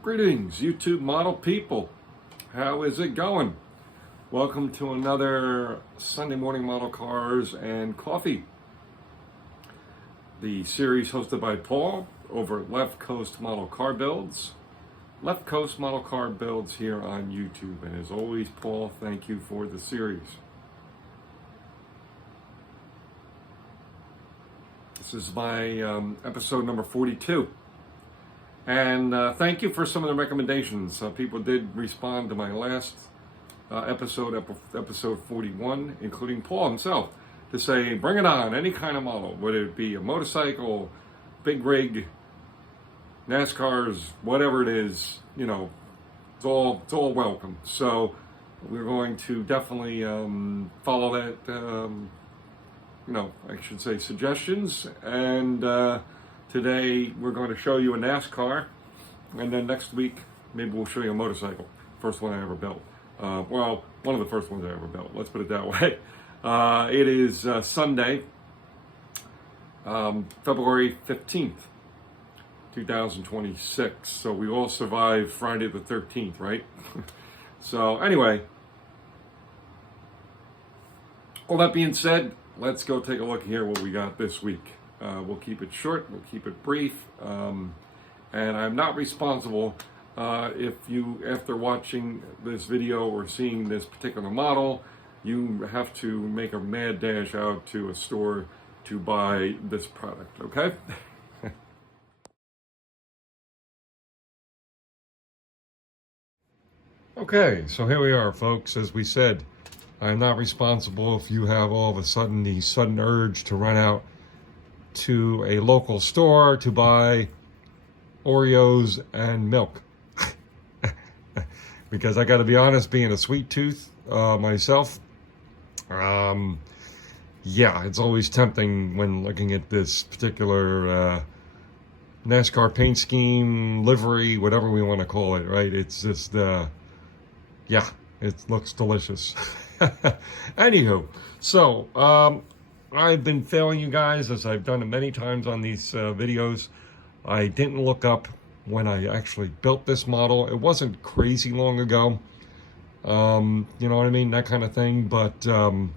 Greetings, YouTube model people. How is it going? Welcome to another Sunday morning model cars and coffee. The series hosted by Paul over at Left Coast Model Car Builds. Left Coast Model Car Builds here on YouTube. And as always, Paul, thank you for the series. This is my episode number 42. And thank you for some of the recommendations. People did respond to my last episode 41, including Paul himself, to say, bring it on, any kind of model, whether it be a motorcycle, big rig, NASCARs, whatever it is, you know, it's all welcome. So we're going to definitely follow that, I should say suggestions. And today we're going to show you a NASCAR, and then next week maybe we'll show you a motorcycle. First one I ever built. Well, one of the first ones I ever built. Let's put it that way. It is Sunday, February 15th, 2026. So we all survived Friday the 13th, right? So anyway, all that being said, let's go take a look here what we got this week. We'll keep it short, we'll keep it brief, and I'm not responsible if you, after watching this video or seeing this particular model, you have to make a mad dash out to a store to buy this product, okay? Okay, so here we are, folks. As we said, I'm not responsible if you have all of a sudden the sudden urge to run out to a local store to buy Oreos and milk. Because I got to be honest, being a sweet tooth myself, yeah, it's always tempting when looking at this particular NASCAR paint scheme, livery, whatever we want to call it, right? It's just, yeah, it looks delicious. Anywho, so I've been failing you guys, as I've done it many times on these videos. I didn't look up when I actually built this model. It wasn't crazy long ago. You know what I mean? That kind of thing. But, the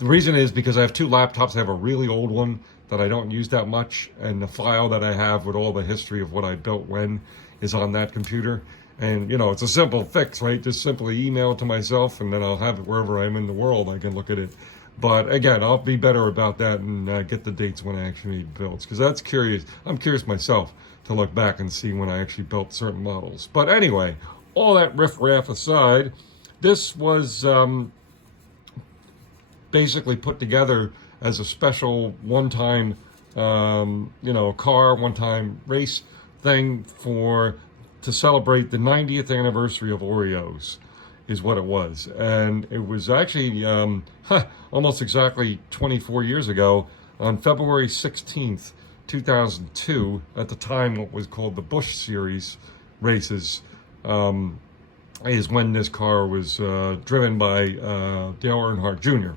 reason is because I have two laptops. I have a really old one that I don't use that much. And the file that I have with all the history of what I built when is on that computer. And, it's a simple fix, right? Just simply email it to myself, and then I'll have it wherever I'm in the world. I can look at it. But again, I'll be better about that and get the dates when I actually built, because that's curious. I'm curious myself to look back and see when I actually built certain models. But anyway, all that riff-raff aside, this was basically put together as a special one-time, car, one-time race thing to celebrate the 90th anniversary of Oreos, is what it was. And it was actually almost exactly 24 years ago, on February 16th, 2002, at the time what was called the Busch Series races, is when this car was driven by Dale Earnhardt Jr.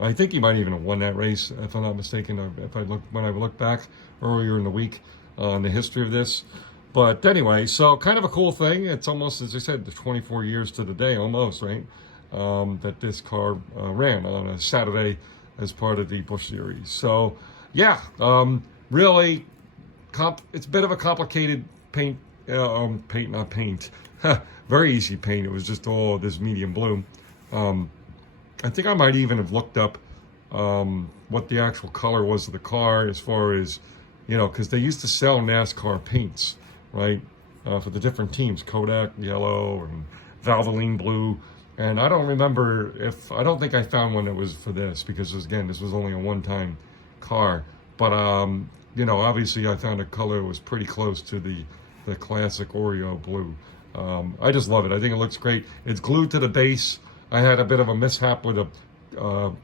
I think he might even have won that race, if I'm not mistaken, when I look back earlier in the week on the history of this. But anyway, so kind of a cool thing. It's almost, as I said, the 24 years to the day, almost, right? That this car ran on a Saturday as part of the Busch Series. So, yeah, really, it's a bit of a complicated paint, not paint. Very easy paint. It was just all this medium blue. I think I might even have looked up what the actual color was of the car, as far as, because they used to sell NASCAR paints, right, for the different teams, Kodak yellow and Valvoline blue. And I don't remember I don't think I found one that was for this, because this was only a one-time car. But, obviously I found a color that was pretty close to the classic Oreo blue. I just love it. I think it looks great. It's glued to the base. I had a bit of a mishap with a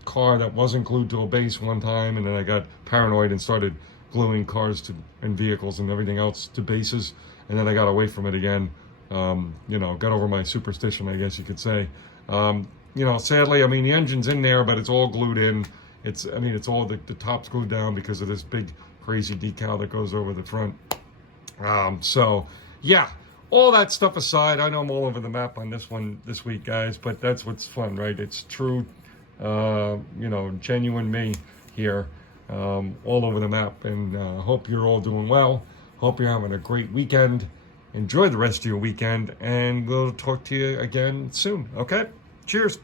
car that wasn't glued to a base one time, and then I got paranoid and started gluing cars and vehicles and everything else to bases, and then I got away from it again. Got over my superstition, I guess you could say. Sadly, the engine's in there, but it's all glued in. It's all the top's glued down because of this big crazy decal that goes over the front. So, yeah, all that stuff aside, I know I'm all over the map on this one this week, guys, but that's what's fun, right? It's true, genuine me here, all over the map. And hope you're all doing well. Hope you're having a great weekend. Enjoy the rest of your weekend, and we'll talk to you again soon, okay? Cheers.